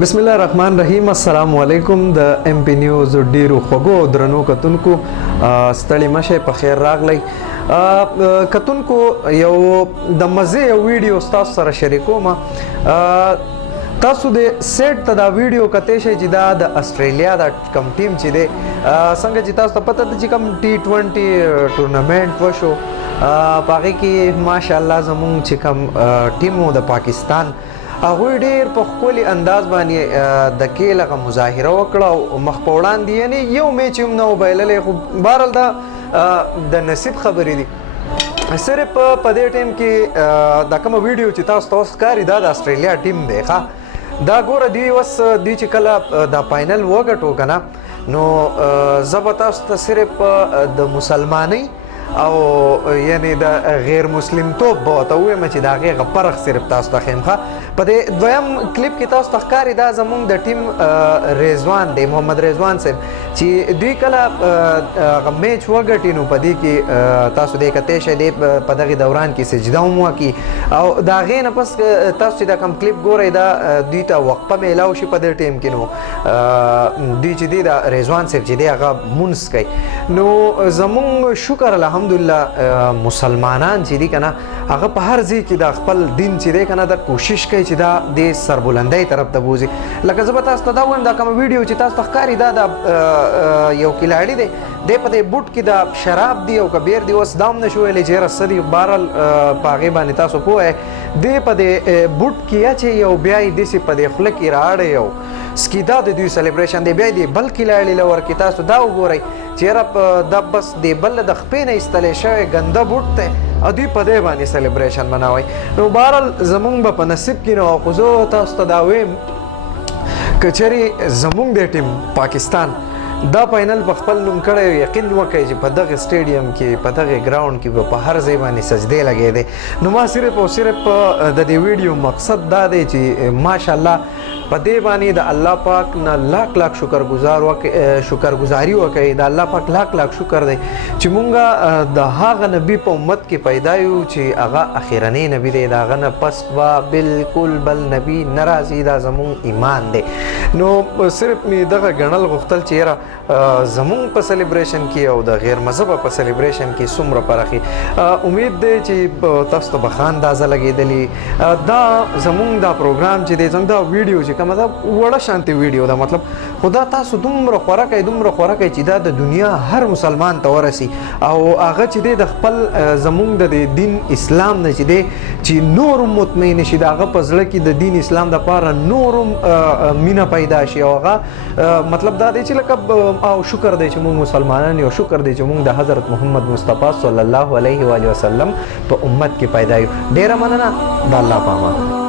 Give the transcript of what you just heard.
بسم الله الرحمن الرحیم. السلام علیکم. د ام پی نیوز ډیرو خوږو درنو کتونکو ستړي مشه په خیر راغلی. کتونکو یو د مزه یو ویډیو تاسو سره شریکوم. تاسو د سیټ ته دا ویډیو کته شي چې دا د استرالیا د کم ټیم چې دی څنګه چې تاسو ته پته ده چې کم ټي 20 ټورنمنت وشو پاره کې ماشاءالله زمون چې کم ټیمو د پاکستان هغه ډیر په خپل انداز باندې د کېلغه مظاهره وکړه او مخ په وړاندې یعنی یو میچ هم نه وبایللې خو بهرحال دا د نصیب خبرې دي. صرف په دې ټیم کې دا کوم ویډیو چې تاسو ښکاري دا د استرالیا ټیم دی ښه دا ګوره دی وس دی چې کله دا فاینل وګټو کنه نو زه به تاسو ته صرف د مسلمانۍ او یعنی د غیر مسلم توپ به ته ووایم چې د هغې فرق صرف تاسو ته ښیم ښه. په دې دویم کلیپ کې تاسو ته ښکاري دا زموږ د ټیم رضوان دی محمد رضوان صاحب چې دوی کله هغه میچ وګټي نو په دې کې تاسو دی کتی شئ دی په دغې دوران کې سجده هم وکړي او د هغې نه پس تاسو چې دا کوم کلیپ ګورئ دا دوی ته وقفه میلاو شي په دې ټیم کې نو دوی چې دی د رضوان صاحب چې دی هغه مونځ کوي نو زموږ شکر الحمدلله مسلمانان چې دي کنه هغه په هر ځای کې د خپل دین چې دی کنه د کوشش کوي چې دا د سربلندۍ طرف ته بوځي. لکه زه به تاسو ته دا وایم دا کوم ویډیو چې تاسو ته ښکاري دا د یو کلاړي دی دی په دې بوټ کې دا شراب دی او که بیر دی اوس دا هم نشو ویلی چې یاره څه دي بهرحال په هغې باندې تاسو پوه دی په دې بوټ کې اچوي او بیا یې داسې په دې خوله کې رااړوي او سکیدا د دوی سلیبریشن دی بیا یې د بل کلاړي له ورکې تاسو دا وګورئ چې یاره دا بس د بل د خپې نه ایستلی شوی ګنده بوټ دی او دوی په دې باندې سلیبریشن منوئ. نو بهرحال زمونږ به په نصیب کې نه خو زه تاسو ته دا ویم که چېرې زمونږ د ټیم پاکستان دا فاینل په خپل نوم کړی یقین وکړئ چې په دغه سټیډیم کې په دغه ګراوند کې به په هر ځای باندې سجدې لګېدې. نو ما صرف او صرف د دې ویډیو مقصد دا دی چې ماشاءالله په دې باندې د الله پاک نه لاک لاک شکرګزاري وکړئ. د الله پاک لاک لاک شکر دی چې مونږ د هغه نبي په امت کې پیدا یو چې هغه اخرنی نبی دی د هغه نه پس به بالکل بل نبی نه راځي دا زمونږ ایمان دی. نو صرف مې دغه ګڼل غوښتل چې یاره زمونږ په سلیبریشن کې او د غیر مذهبه په سلیبریشن کې څومره پراخي امید دی چې تاسو ته به ښه اندازه لګېدلي. دا زمونږ دا پروګرام چې دی زموږ دا ویډیو چې کومه ده وړه شانتې ویډیو ده مطلب خو دا تاسو دومره خوره کوئ چې دا د دنیا هر مسلمان ته ورسي او هغه چې دی د خپل زمونږ د دین اسلام نه چې دی چې نور هم مطمئن شي د هغه په زړه کې د دین اسلام دپاره نور هم مینه پیدا شي او هغه مطلب دا دی چې لکه او شکر دی چې موږ مسلمانان یو شکر دی چې موږ د حضرت محمد مصطفی صلی الله علیه و وسلم په امت کې پیدا یو. ډیره مننه. د الله په امان.